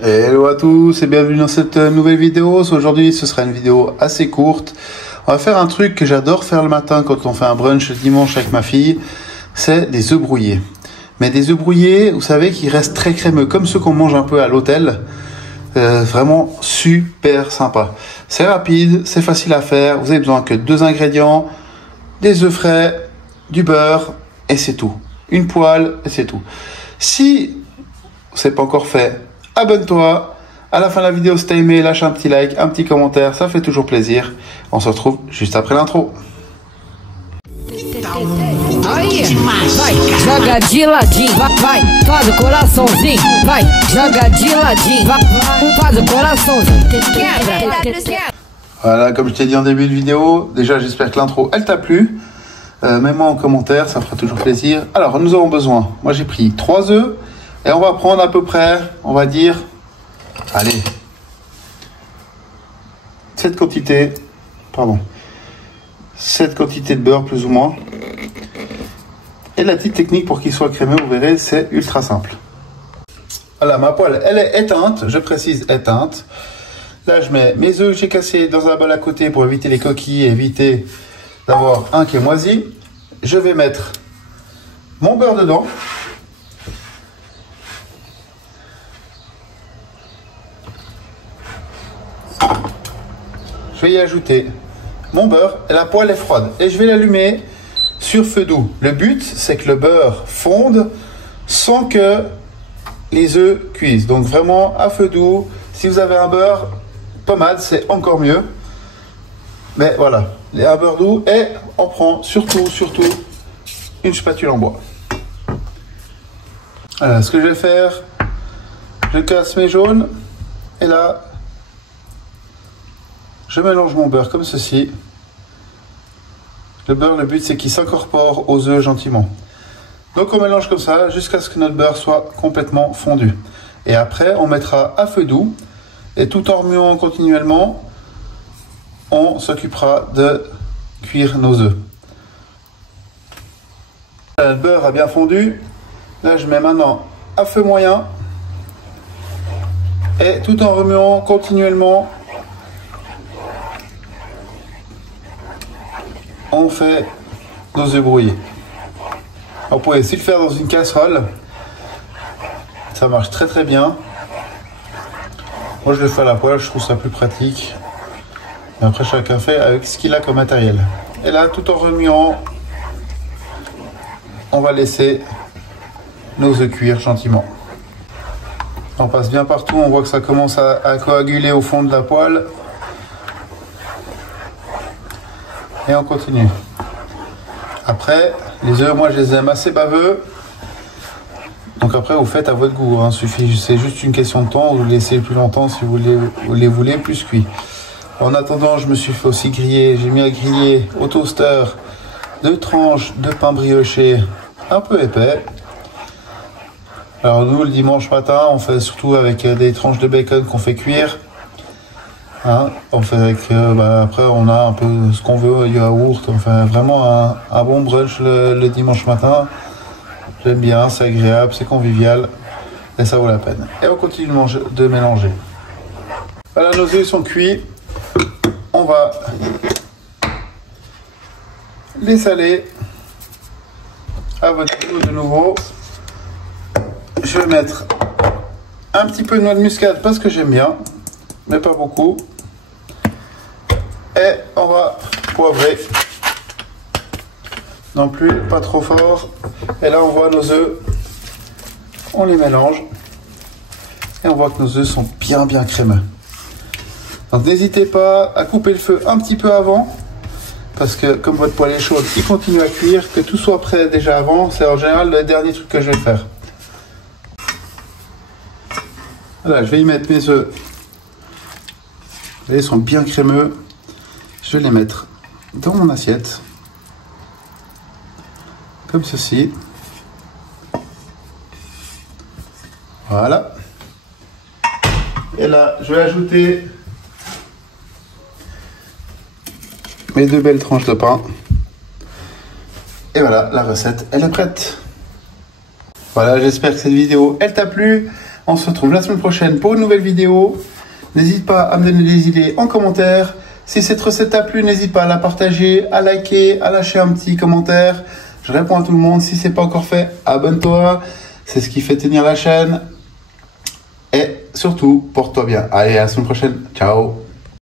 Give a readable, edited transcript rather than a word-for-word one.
Hello à tous et bienvenue dans cette nouvelle vidéo. Aujourd'hui ce sera une vidéo assez courte. On va faire un truc que j'adore faire le matin quand on fait un brunch le dimanche avec ma fille. C'est des œufs brouillés. Mais des œufs brouillés, vous savez, qui restent très crémeux, comme ceux qu'on mange un peu à l'hôtel. Vraiment super sympa. C'est rapide, c'est facile à faire. Vous avez besoin que de 2 ingrédients, des œufs frais, du beurre et c'est tout. Une poêle et c'est tout. Si c'est pas encore fait, abonne-toi. À la fin de la vidéo, si t'as aimé, lâche un petit like, un petit commentaire, ça fait toujours plaisir. On se retrouve juste après l'intro. Aí, vai, joga de ladinho, vai, faz o coraçãozinho, vai, joga de ladinho, vai, faz o coraçãozinho, quebra. Voilà, comme je t'ai dit en début de vidéo, déjà j'espère que l'intro elle t'a plu. Mets-moi en commentaire, ça fera toujours plaisir. Alors nous avons besoin, moi j'ai pris 3 œufs et on va prendre à peu près, on va dire, allez, cette quantité de beurre plus ou moins. Et la petite technique pour qu'il soit crémeux, vous verrez, c'est ultra simple. Voilà, ma poêle, elle est éteinte, je précise éteinte. Là, je mets mes œufs que j'ai cassés dans un bol à côté pour éviter les coquilles et éviter d'avoir un qui est moisi. Je vais mettre mon beurre dedans. Je vais y ajouter mon beurre et la poêle est froide. Et je vais l'allumer sur feu doux. Le but, c'est que le beurre fonde sans que les œufs cuisent. Donc vraiment à feu doux. Si vous avez un beurre pommade, c'est encore mieux. Mais voilà, un beurre doux. Et on prend surtout une spatule en bois. Voilà, ce que je vais faire, je casse mes jaunes. Et là, je mélange mon beurre comme ceci. Le beurre, le but, c'est qu'il s'incorpore aux œufs gentiment. Donc on mélange comme ça jusqu'à ce que notre beurre soit complètement fondu. Et après, on mettra à feu doux. Et tout en remuant continuellement, on s'occupera de cuire nos œufs. Le beurre a bien fondu. Là, je mets maintenant à feu moyen. Et tout en remuant continuellement, on fait nos œufs brouillés. On pourrait aussi le faire dans une casserole. Ça marche très bien. Moi, je le fais à la poêle, je trouve ça plus pratique. Mais après, chacun fait avec ce qu'il a comme matériel. Et là, tout en remuant, on va laisser nos œufs cuire gentiment. On passe bien partout, on voit que ça commence à coaguler au fond de la poêle. Et on continue. Après, les œufs, moi je les aime assez baveux. Donc après, vous faites à votre goût. Hein. C'est juste une question de temps. Vous laissez plus longtemps si vous les voulez plus cuits. En attendant, je me suis fait aussi griller. J'ai mis à griller au toaster 2 tranches de pain brioché un peu épais. Alors nous, le dimanche matin, on fait surtout avec des tranches de bacon qu'on fait cuire. Hein, on fait avec, après on a un peu ce qu'on veut, yaourt, on fait vraiment un bon brunch le dimanche matin. J'aime bien, c'est agréable, c'est convivial et ça vaut la peine. Et on continue de mélanger. Voilà, nos œufs sont cuits. On va les saler à votre goût de nouveau. Je vais mettre un petit peu de noix de muscade parce que j'aime bien, mais pas beaucoup. Et on va poivrer. Non plus, pas trop fort. Et là, on voit nos œufs. On les mélange. Et on voit que nos œufs sont bien crémeux. Donc n'hésitez pas à couper le feu un petit peu avant. Parce que comme votre poêle est chaude, il continue à cuire. Que tout soit prêt déjà avant. C'est en général le dernier truc que je vais faire. Voilà, je vais y mettre mes œufs. Vous voyez, ils sont bien crémeux. Je vais les mettre dans mon assiette. Comme ceci. Voilà. Et là, je vais ajouter mes 2 belles tranches de pain. Et voilà, la recette, elle est prête. Voilà, j'espère que cette vidéo, elle t'a plu. On se retrouve la semaine prochaine pour une nouvelle vidéo. N'hésite pas à me donner des idées en commentaire. Si cette recette t'a plu, n'hésite pas à la partager, à liker, à lâcher un petit commentaire. Je réponds à tout le monde. Si ce n'est pas encore fait, abonne-toi. C'est ce qui fait tenir la chaîne. Et surtout, porte-toi bien. Allez, à la semaine prochaine. Ciao.